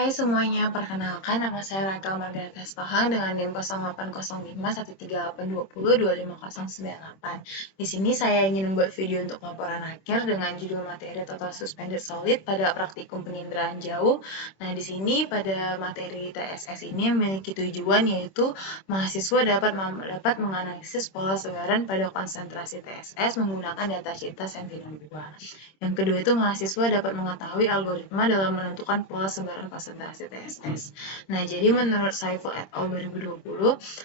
Hai semuanya, perkenalkan nama saya Rakel Margareta Sitohang dengan NIM 08051382025098. Di sini saya ingin membuat video untuk laporan akhir dengan judul materi Total Suspended Solid pada praktikum penginderaan jauh. Nah, di sini pada materi TSS ini memiliki tujuan yaitu mahasiswa dapat menganalisis pola sebaran pada konsentrasi TSS menggunakan data cita Sentinel-2. Yang kedua itu mahasiswa dapat mengetahui algoritma dalam menentukan pola sebaran konsentrasi TSS. Nah, jadi menurut Saiful et al. 2020,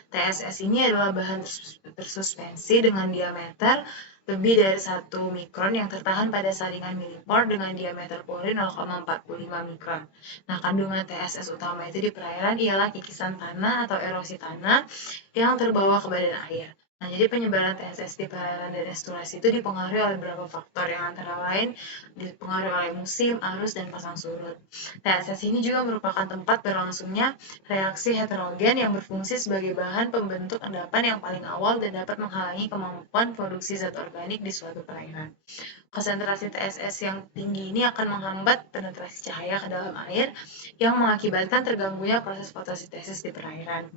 TSS ini adalah bahan tersuspensi dengan diameter lebih dari 1 mikron yang tertahan pada saringan millipore dengan diameter pori 0,45 mikron. Nah, kandungan TSS utama itu di perairan ialah kikisan tanah atau erosi tanah yang terbawa ke badan air. Nah, jadi penyebaran TSS di perairan dan restorasi itu dipengaruhi oleh beberapa faktor yang antara lain dipengaruhi oleh musim, arus, dan pasang surut. TSS ini juga merupakan tempat berlangsungnya reaksi heterogen yang berfungsi sebagai bahan pembentuk endapan yang paling awal dan dapat menghalangi kemampuan produksi zat organik di suatu perairan. Konsentrasi TSS yang tinggi ini akan menghambat penetrasi cahaya ke dalam air yang mengakibatkan terganggunya proses fotosintesis di perairan.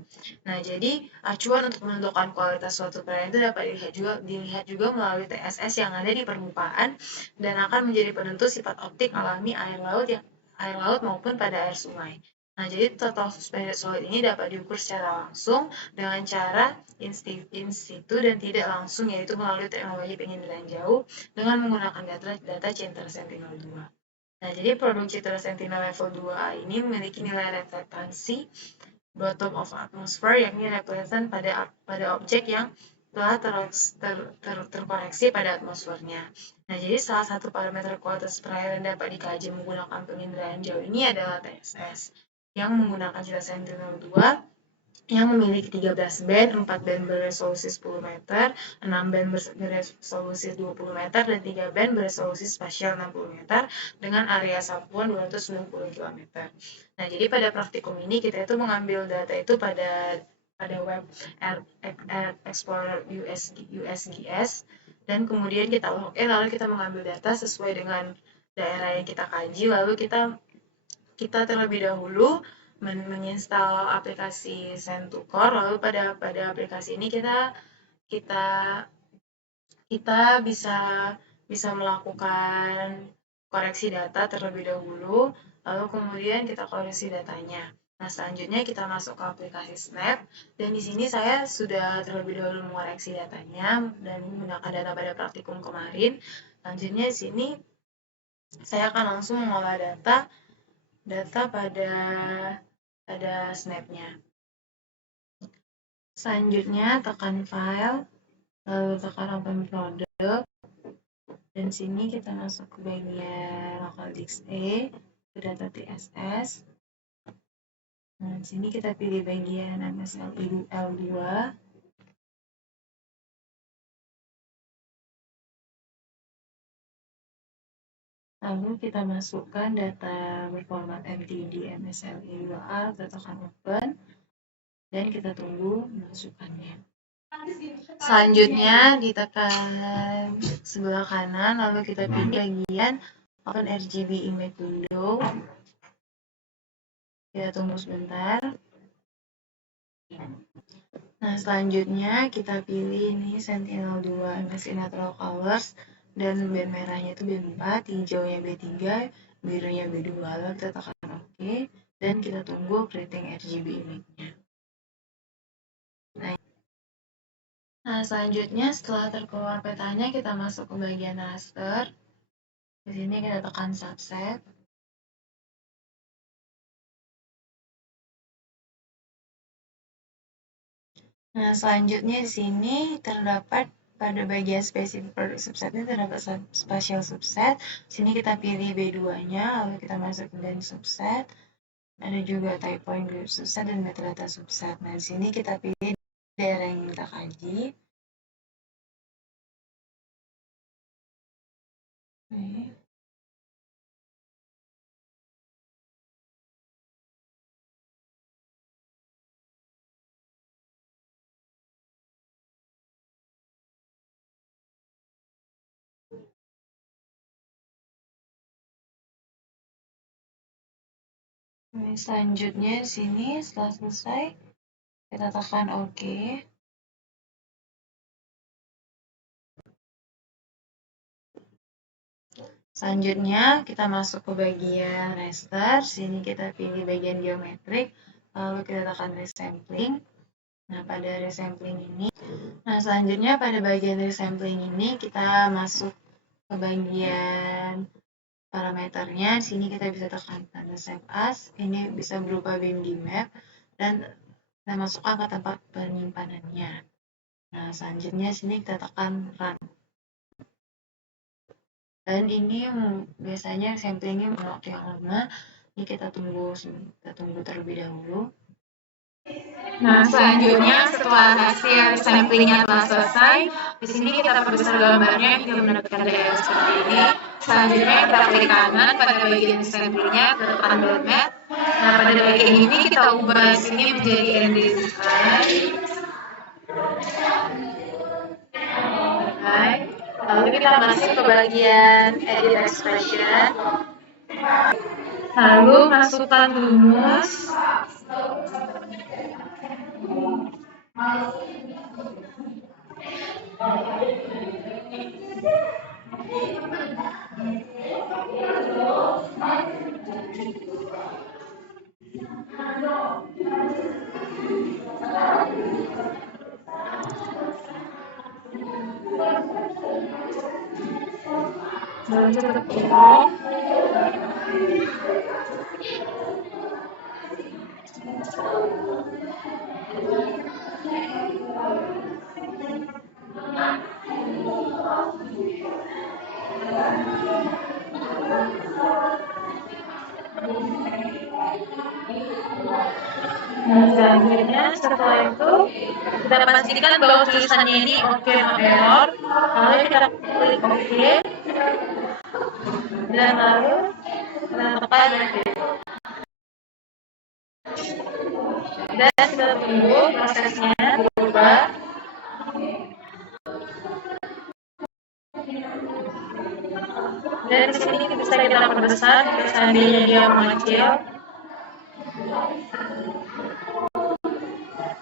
Nah, jadi acuan untuk menentukan kualitas suatu perairan itu dapat dilihat juga melalui TSS yang ada di permukaan dan akan menjadi penentu sifat optik alami air laut maupun pada air sungai. Nah, jadi total suspended solid ini dapat diukur secara langsung dengan cara in situ dan tidak langsung, yaitu melalui teknologi penginderaan jauh dengan menggunakan data center Sentinel-2. Nah, jadi produk citra Sentinel level 2A ini memiliki nilai reflektansi bottom of atmosphere, yakni refleksi pada objek yang telah terkoreksi pada atmosfernya. Nah, jadi salah satu parameter kualitas perairan dapat dikaji menggunakan penginderaan jauh ini adalah TSS yang menggunakan citra Sentinel-2 yang memiliki 13 band, 4 band beresolusi 10 meter, 6 band beresolusi 20 meter, dan 3 band beresolusi spasial 60 meter dengan area sapuan 290 km. Nah, jadi pada praktikum ini kita itu mengambil data itu pada web Explorer USGS, dan kemudian kita login, lalu kita mengambil data sesuai dengan daerah yang kita kaji, lalu kita terlebih dahulu menginstal aplikasi Send2Core, lalu pada aplikasi ini kita kita bisa melakukan koreksi data terlebih dahulu, lalu kemudian kita koreksi datanya. Nah, selanjutnya kita masuk ke aplikasi Snap, dan di sini saya sudah terlebih dahulu mengoreksi datanya dan menggunakan data pada praktikum kemarin. Selanjutnya di sini saya akan langsung mengolah data pada Snap-nya. Selanjutnya tekan File, lalu tekan Open Product, dan sini kita masuk ke bagian Local Disk E, ke data TSS. Nah, di sini kita pilih bagian MSLI L2. Lalu kita masukkan data berformat MTD MSLI 2A, kita tekan Open, dan kita tunggu masukannya. Selanjutnya ditekan sebelah kanan, lalu kita pilih bagian Open RGB Image Window. Kita tunggu sebentar. Nah, selanjutnya kita pilih ini Sentinel-2 MSI Natural Colors, dan band merahnya itu band 4, hijaunya B3, birunya B2. Lalu kita tekan OK, dan kita tunggu creating RGB image-nya. Nah, selanjutnya setelah terkeluar petanya, kita masuk ke bagian raster. Di sini kita tekan subset. Nah, selanjutnya di sini terdapat pada bagian spesifik produk subsetnya terdapat spatial subset. Di sini kita pilih B2-nya, lalu kita masuk ke band subset. Ada juga type point group subset dan metadata subset. Nah, di sini kita pilih daerah yang kita kaji. Oke. Selanjutnya di sini setelah selesai kita tekan OK. Selanjutnya kita masuk ke bagian raster. Sini kita pilih bagian geometrik, lalu kita tekan resampling. Nah, pada resampling ini, selanjutnya pada bagian resampling ini kita masuk ke bagian parameternya. Sini kita bisa tekan tanda save as. Ini bisa berupa BIM-DMAP dan kita masukkan ke tempat penyimpanannya. Nah, selanjutnya sini kita tekan run. Dan ini biasanya samplingnya waktu yang lama. Ini kita tunggu terlebih dahulu. Nah, selanjutnya setelah hasil samplingnya telah selesai, di sini kita perbesar gambarnya hingga mendapatkan daerah seperti ini. Selanjutnya kita klik kanan pada bagian samplingnya, kita tekan download. Nah, pada bagian ini kita ubah sini menjadi NDVI. Lalu kita masuk ke bagian edit expression. Lalu masukkan rumus. Lalu kita tutup. Nah, selanjutnya setelah itu kita pastikan bahwa tulisannya ini oke, no error. Lalu kita klik OK dan lalu kita tekan OK. Dan kita tunggu prosesnya berubah. Dan di sini bisa kita perbesar, seandainya dia mengecil.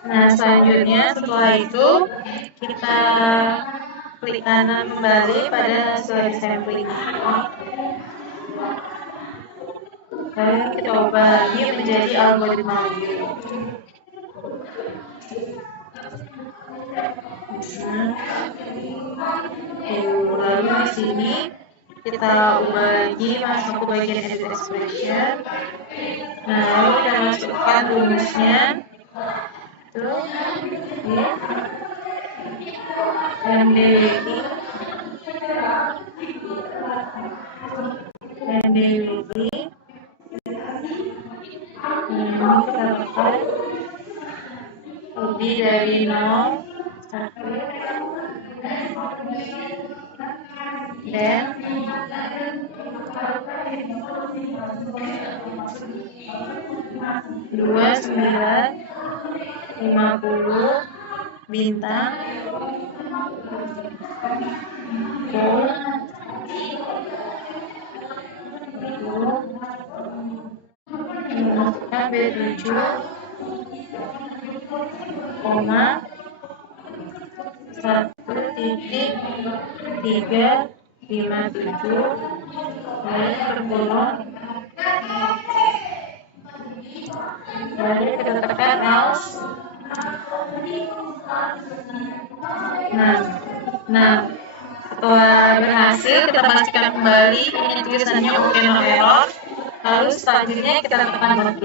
Nah, selanjutnya setelah itu kita klik kanan kembali pada hasil sampling ini. Lalu kita ubah lagi menjadi algoritma view. Lalu di sini kita ubah lagi masuk ke bagian edit expression. Nah, lalu kita masukkan rumusnya. Itu NDWI ini kita tekan lebih dari 0, 1, dan 29, 50, bintang, B7, koma 1.357, lalu terkurung, lalu kita tekan else. Nah, setelah berhasil kita pastikan kembali ini tulisannya oke, no error. Lalu selanjutnya kita tekan OK.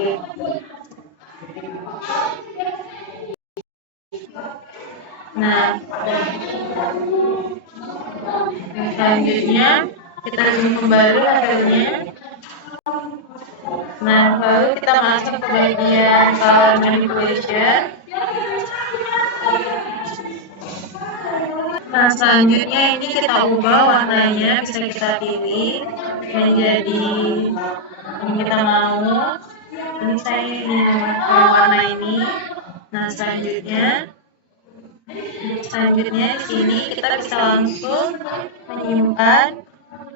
Nah, selanjutnya kita zoom kembali hasilnya. Nah, lalu kita masuk ke bagian color manipulation. Nah, selanjutnya ini kita ubah warnanya, bisa kita pilih menjadi yang kita mau. Ini saya ingin warna ini. Nah, selanjutnya di sini kita bisa langsung menyimpan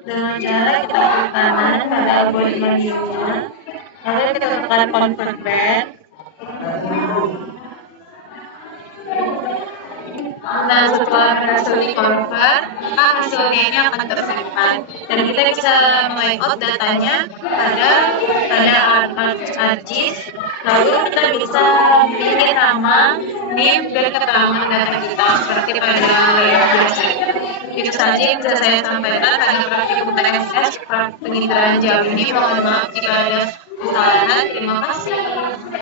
dengan cara kita klik kanan pada algoritma view-nya. Lalu kita tekan convert band. Nah, setelah berhasil di-convert, maka hasilnya ini akan tersimpan. Dan kita bisa layout datanya pada ArcGIS. Lalu kita bisa pilih nama, name, dan keterangan data kita seperti pada layout biasanya. Itu saja yang bisa saya sampaikan pada praktikum TSS penyelenggaraan jauh ini. Mohon maaf jika ada kesalahan. Terima kasih.